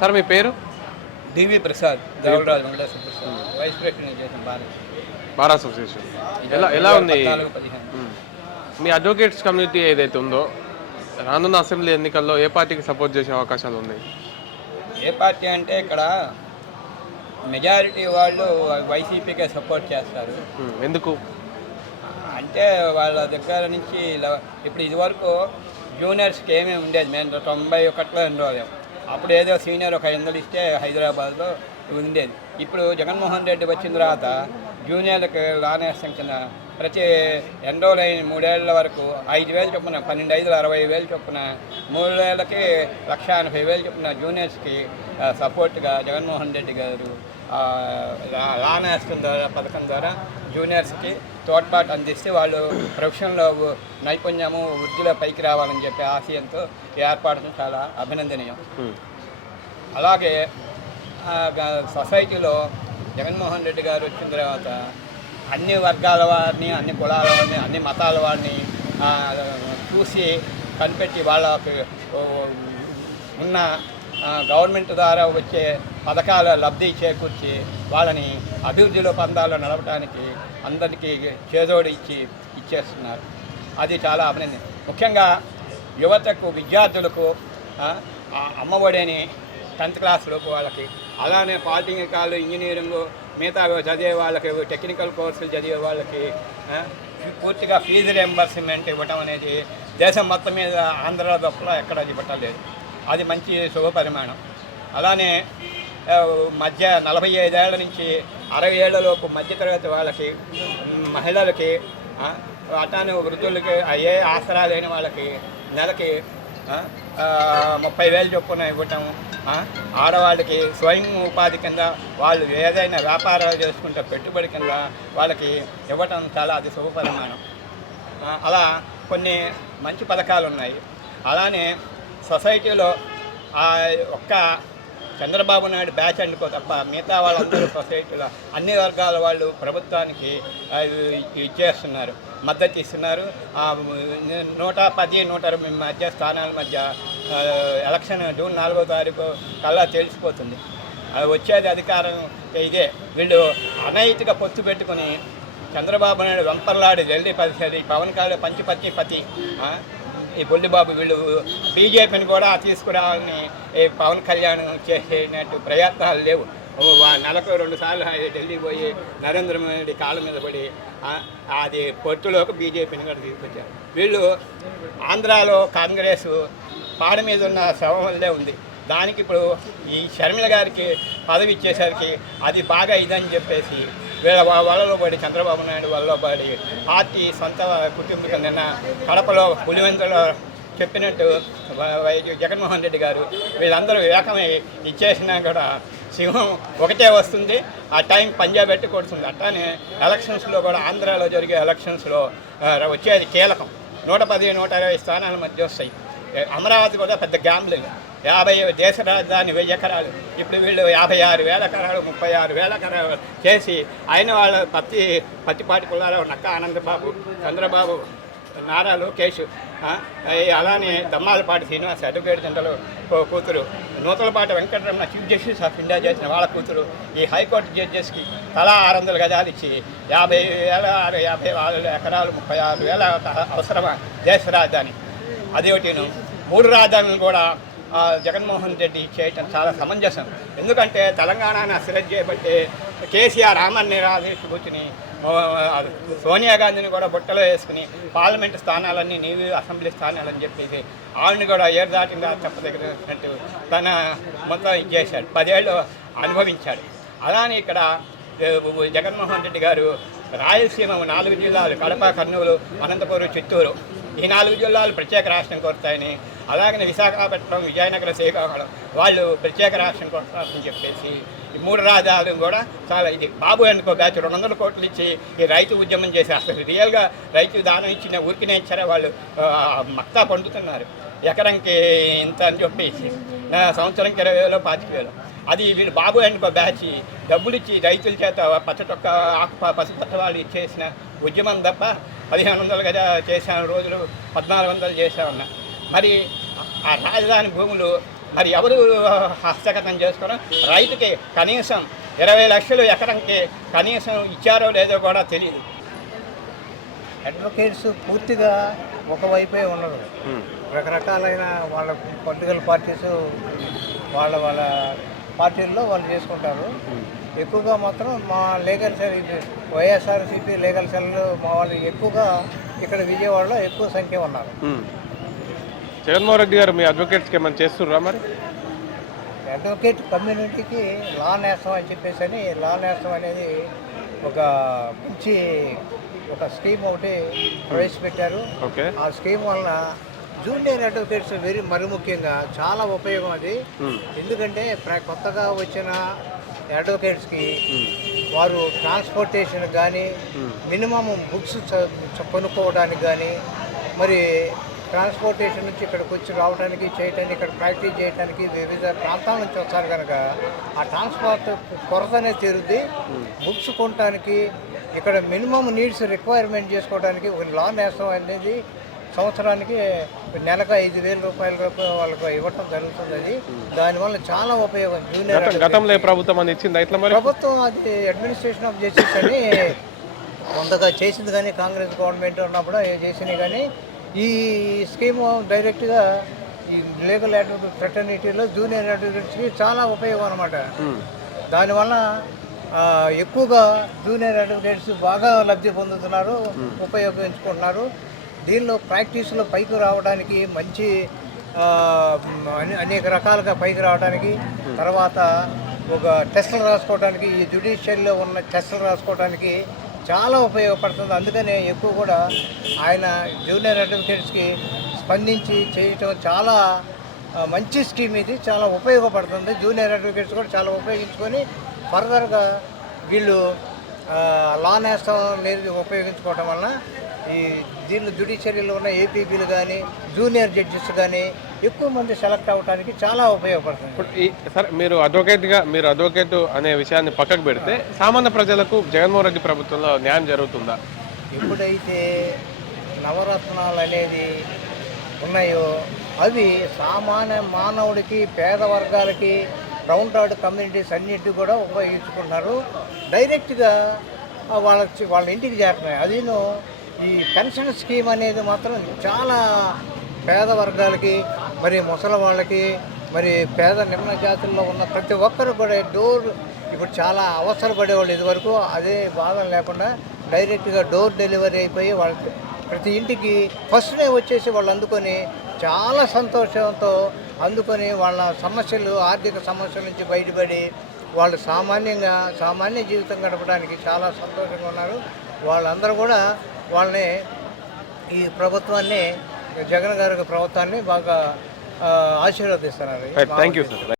Sir మీ పేరు? DV Prasad vice president చేసిన భారత్ బార్ అసోసియేషన్. ఎలా ఎలా ఉంది. మీ అడ్వకేట్స్ కమ్యూనిటీ ఏదైతే ఉందో రానున్న అసెంబ్లీ ఎన్నికల్లో ఏ పార్టీకి సపోర్ట్ చేసే అవకాశాలు ఉన్నాయి? ఏ పార్టీ అంటే ఇక్కడ మెజారిటీ వాళ్ళు వైసీపీకే సపోర్ట్ చేస్తారు. ఎందుకు? అంటే వాళ్ళ దగ్గర నుంచి ఇప్పుడు ఇదివరకు జూనియర్స్కి ఏమీ ఉండేది. మేము తొంభై ఒకటిలో ఎన్రోలేము అప్పుడు ఏదో సీనియర్ ఒక ఐదు వందలు ఇస్తే హైదరాబాద్లో ఉండేది. ఇప్పుడు జగన్మోహన్ రెడ్డి వచ్చిన తర్వాత జూనియర్లకు లానేస్తాం కింద ప్రతి ఎన్రోల్ అయిన మూడేళ్ళ వరకు ఐదు వేలు చొప్పున పన్నెండు ఐదులు అరవై వేలు చొప్పున మూడేళ్ళకి లక్ష ఎనభై వేలు చొప్పున జూనియర్స్కి సపోర్ట్గా జగన్మోహన్ రెడ్డి గారు ఆ, లా- ద్వారా పథకం ద్వారా జూనియర్స్కి తోడ్పాటు అందిస్తే వాళ్ళు ప్రొఫెషన్లో నైపుణ్యము వృత్తిలో పైకి రావాలని చెప్పి ఆశయంతో ఈ ఏర్పాటు చాలా అభినందనీయం. అలాగే సొసైటీలో జగన్మోహన్ రెడ్డి గారు వచ్చిన తర్వాత అన్ని వర్గాల వారిని అన్ని కులాల వారిని అన్ని మతాల వారిని చూసి కనిపెట్టి వాళ్ళకి ఉన్న గవర్నమెంట్ ద్వారా వచ్చే పథకాల లబ్ధి చేకూర్చి వాళ్ళని అభివృద్ధిలో పందాల్లో నడవటానికి అందరికీ చేదోడు ఇచ్చి ఇచ్చేస్తున్నారు. అది చాలా అభినందన. ముఖ్యంగా యువతకు విద్యార్థులకు ఆ, అమ్మఒడిని టెన్త్ క్లాస్లోకి వాళ్ళకి అలానే పాలిటెక్నికల్ ఇంజనీరింగ్ మిగతా చదివే వాళ్ళకి టెక్నికల్ కోర్సులు చదివే వాళ్ళకి పూర్తిగా ఫీజు రియంబర్స్మెంట్ ఇవ్వటం అనేది దేశం మొత్తం మీద ఆంధ్ర తప్పలో ఎక్కడ ఇవ్వటం అది మంచి శుభ పరిమాణం అలానే మధ్య నలభై ఐదేళ్ళ నుంచి అరవై ఏళ్ళలోపు మధ్యతరగతి వాళ్ళకి మహిళలకి ఆ, అటాను వృద్ధులకి అయ్యే ఏ ఆసరా లేని వాళ్ళకి నెలకి ముప్పై వేలు చొప్పున ఇవ్వటం ఆడవాళ్ళకి స్వయం ఉపాధి కింద వాళ్ళు ఏదైనా వ్యాపారాలు చేసుకుంటే పెట్టుబడి కింద వాళ్ళకి ఇవ్వటం చాలా అది శుభపరిమాణం. పరిమాణం అలా కొన్ని మంచి పథకాలు ఉన్నాయి. అలానే సొసైటీలో ఆ ఒక్క చంద్రబాబు నాయుడు బ్యాచ్ అనుకో తప్ప మిగతా వాళ్ళందరూ సొసైటీలో అన్ని వర్గాల వాళ్ళు ప్రభుత్వానికి ఇచ్చేస్తున్నారు మద్దతు ఇస్తున్నారు. నూట పది నూట ఇరవై మధ్య స్థానాల మధ్య ఎలక్షన్ జూన్ నాలుగో తారీఖు కల్లా తెలిసిపోతుంది అది వచ్చేది అధికారం ఇదే. వీళ్ళు అనైతిక పొత్తు పెట్టుకుని చంద్రబాబు నాయుడు వెంపర్లాడి వెళ్ళి పది పవన్ కళ్యాణ్ పంచిపచ్చి పతి ఈ బుల్లిబాబు వీళ్ళు బీజేపీని కూడా తీసుకురావాలని ఈ పవన్ కళ్యాణ్ చేసినట్టు ప్రయత్నాలు లేవు. నెలకు రెండు సార్లు ఢిల్లీ పోయి నరేంద్ర మోడీ కాళ్ళ మీద పడి అది పొత్తులోకి బీజేపీని కూడా తీసుకొచ్చారు. వీళ్ళు ఆంధ్రాలో కాంగ్రెస్ పాడ మీద ఉన్న శవం వల్లే ఉంది. దానికి ఇప్పుడు ఈ షర్మిల గారికి పదవి ఇచ్చేసరికి అది బాగా ఇదని చెప్పేసి వీళ్ళ వలలో పడి చంద్రబాబు నాయుడు వలలో పడి పార్టీ సొంత కుటుంబం నిన్న కడపలో పులివెందులో చెప్పినట్టు వ- జగన్మోహన్ రెడ్డి గారు వీళ్ళందరూ ఏకమై ఇచ్చేసినా కూడా సింహం ఒకటే వస్తుంది. ఆ టైం పంజాబ్ పెట్టి కొడుతుంది అట్లానే ఎలక్షన్స్లో కూడా ఆంధ్రాలో జరిగే ఎలక్షన్స్లో వచ్చేది కీలకం. నూట పది నూట ఇరవై స్థానాల మధ్య వస్తాయి. అమరావతి కూడా పెద్ద గ్యాంబ్లింగ్ యాభై దేశ రాజధాని వెయ్యి ఎకరాలు. ఇప్పుడు వీళ్ళు యాభై ఆరు వేల ఎకరాలు ముప్పై ఆరు వేల ఎకరాలు చేసి అయిన వాళ్ళ పత్తి పత్తిపాటి కులాలో నక్క ఆనందబాబు చంద్రబాబు నారా లోకేష్ అలానే దమ్మాలపాటి శ్రీనివాస్ అడ్వకేట్ జనరల్ కూతురు Nuthalapati Venkataramana chief justice of India చేసిన వాళ్ళ కూతురు ఈ హైకోర్టు జడ్జెస్కి తలా ఆరు వందల గజాలు ఇచ్చి యాభై వేల ఆరు యాభై ఆరు ఎకరాలు ముప్పై ఆరు వేల అవసరమా దేశ రాజధాని. అదేమిటిను మూడు రాజధానులు కూడా జగన్మోహన్ రెడ్డి చేయటం చాలా సమంజసం. ఎందుకంటే తెలంగాణను అశ్రద్ధ చేయబట్టి కేసీఆర్ రామన్ని రాజేష్ కూర్చుని సోనియా గాంధీని కూడా బుట్టలో వేసుకుని పార్లమెంట్ స్థానాలన్నీ నీవి అసెంబ్లీ స్థానాలని చెప్పేసి ఆవిడని కూడా ఏడు దాటిందా చెప్పదగినట్టు తన మొత్తం ఇచ్చేశాడు పదేళ్ళు అనుభవించాడు. అలానే ఇక్కడ జగన్మోహన్ రెడ్డి గారు రాయలసీమ నాలుగు జిల్లాలు కడప కర్నూలు అనంతపురం చిత్తూరు ఈ నాలుగు జిల్లాలు ప్రత్యేక రాష్ట్రం కోరుతాయని అలాగనే విశాఖపట్నం విజయనగరం శ్రీకాకుళం వాళ్ళు ప్రత్యేక రాష్ట్రం కోరుతారని చెప్పేసి ఈ మూడు రాజాలు కూడా చాలా ఇది. బాబు అనుకో బ్యాచ్ రెండు వందల కోట్లు ఇచ్చి ఈ రైతు ఉద్యమం చేసి అసలు రియల్గా రైతు దానం ఇచ్చిన ఊరికినే ఇచ్చారా వాళ్ళు. మక్తా పండుతున్నారు. ఎకరంకి ఇంత అని చెప్పేసి. సంవత్సరంకి ఇరవై వేలు పాతిక వేలు. అది వీళ్ళు బాబు అనుకో బ్యాచ్ డబ్బులు ఇచ్చి రైతుల చేత పచ్చటొక్క ఆకు ప- పసుపు పచ్చ వాళ్ళు ఇచ్చేసిన ఉద్యమం తప్ప పదిహేను వందలు కదా చేసిన రోజులు పద్నాలుగు వందలు చేసామన్నా మరి ఆ రాజధాని భూములు మరి ఎవరు హస్తగతం చేసుకోవడం? రైతుకి కనీసం ఇరవై లక్షలు ఎకరంకి కనీసం ఇచ్చారో లేదో కూడా తెలియదు. అడ్వకేట్స్ పూర్తిగా ఒకవైపే ఉండరు రకరకాలైన వాళ్ళ పొలిటికల్ పార్టీస్ వాళ్ళ వాళ్ళ పార్టీల్లో వాళ్ళు చేసుకుంటారు. ఎక్కువగా మాత్రం మా legal cell YSRCP legal cell మా వాళ్ళు ఎక్కువగా ఇక్కడ విజయవాడలో ఎక్కువ సంఖ్య ఉన్నారు. జగన్మోహన్ రెడ్డి గారు మీ అడ్వకేట్స్కి ఏమైనా చేస్తుర్రా మరి? అడ్వకేట్ కమ్యూనిటీకి లా నేస్తం అని చెప్పేసి అని లా నేస్తం అనేది ఒక మంచి ఒక స్కీమ్ ఒకటి ప్రవేశపెట్టారు. ఓకే. ఆ స్కీమ్ వలన జూనియర్ అడ్వకేట్స్ వెరీ మరి ముఖ్యంగా చాలా ఉపయోగం అది. ఉమ్, ఎందుకంటే కొత్తగా వచ్చిన అడ్వకేట్స్కి ఉమ్, వారు ట్రాన్స్పోర్టేషన్ కానీ మినిమం బుక్స్ కొనుక్కోవడానికి కానీ మరి ట్రాన్స్పోర్టేషన్ నుంచి ఇక్కడికి వచ్చి రావడానికి చేయడానికి ఇక్కడ ప్రాక్టీస్ చేయడానికి వివిధ ప్రాంతాల నుంచి వస్తారు కనుక ఆ ట్రాన్స్పోర్ట్ కొరత అనేది తీరుద్ది. బుక్స్ కొనడానికి ఇక్కడ మినిమం నీడ్స్ రిక్వైర్మెంట్ చేసుకోవడానికి ఒక లా నేస్తం అనేది సంవత్సరానికి నెలకు ఐదు వేల రూపాయల రూపాయలు వాళ్ళకు ఇవ్వటం జరుగుతుంది అది. దానివల్ల చాలా ఉపయోగం. జూనియర్ గత- గతంలో ప్రభుత్వం అని ఇచ్చింది ప్రభుత్వం అది అడ్మినిస్ట్రేషన్ ఆఫ్ జస్టిస్ అని కొంతగా చేసింది కానీ కాంగ్రెస్ గవర్నమెంట్ ఉన్నప్పుడు చేసినాయి కానీ ఈ స్కీమ్ డైరెక్ట్గా ఈ లీగల్ అడ్వకేట్ ఫ్రెటర్నిటీలో జూనియర్ అడ్వకేట్స్కి చాలా ఉపయోగం అనమాట దానివల్ల ఎక్కువగా జూనియర్ అడ్వకేట్స్ బాగా లబ్ధి పొందుతున్నారు ఉపయోగించుకుంటున్నారు. దీనిలో ప్రాక్టీస్లో పైకి రావడానికి మంచి అనేక రకాలుగా పైకి రావడానికి తర్వాత ఒక టెస్టులు రాసుకోవడానికి ఈ జ్యుడిషియల్లో ఉన్న టెస్టులు రాసుకోవడానికి చాలా ఉపయోగపడుతుంది. అందుకనే ఎక్కువ కూడా ఆయన జూనియర్ అడ్వకేట్స్కి స్పందించి చేయటం చాలా మంచి స్కీమ్ ఇది. చాలా ఉపయోగపడుతుంది. జూనియర్ అడ్వకేట్స్ కూడా చాలా ఉపయోగించుకొని ఫర్దర్గా వీళ్ళు లా నేస్తం అనేది ఉపయోగించుకోవటం వలన ఈ దీనిలో జ్యుడిషియరీలో ఉన్న ఏపీబీలు కానీ జూనియర్ జడ్జెస్ కానీ ఎక్కువ మంది సెలెక్ట్ అవ్వడానికి చాలా ఉపయోగపడుతుంది. ఇప్పుడు ఈ సరే మీరు అడ్వకేట్గా మీరు అడ్వకేట్ అనే విషయాన్ని పక్కకు పెడితే సామాన్య ప్రజలకు జగన్మోహన్ రెడ్డి ప్రభుత్వంలో న్యాయం జరుగుతుందా? ఎప్పుడైతే నవరత్నాలు అనేది ఉన్నాయో అవి సామాన్య మానవుడికి పేద వర్గాలకి రౌండ్ రాడ్ కమ్యూనిటీస్ అన్నింటికి కూడా ఉపయోగించుకుంటున్నారు. డైరెక్ట్గా వాళ్ళ వాళ్ళ ఇంటికి చేరుతున్నాయి అదిను ఈ పెన్షన్ స్కీమ్ అనేది మాత్రం చాలా పేద వర్గాలకి మరి ముసలి వాళ్ళకి మరి పేద నిమ్న జాతుల్లో ఉన్న ప్రతి ఒక్కరు కూడా డోర్ ఇప్పుడు చాలా అవసరపడేవాళ్ళు ఇదివరకు అదే బాధ లేకుండా డైరెక్ట్గా డోర్ డెలివరీ అయిపోయి వాళ్ళకి ప్రతి ఇంటికి ఫస్ట్నే వచ్చేసి వాళ్ళు అందుకొని చాలా సంతోషంతో అందుకొని వాళ్ళ సమస్యలు ఆర్థిక సమస్యల నుంచి బయటపడి వాళ్ళు సామాన్యంగా సామాన్య జీవితం గడపడానికి చాలా సంతోషంగా ఉన్నారు. వాళ్ళందరూ కూడా వాళ్ళని ఈ ప్రభుత్వాన్ని జగన్ గారి ప్రభుత్వాన్ని బాగా ఆశీర్వదిస్తున్నారు థ్యాంక్ యూ సార్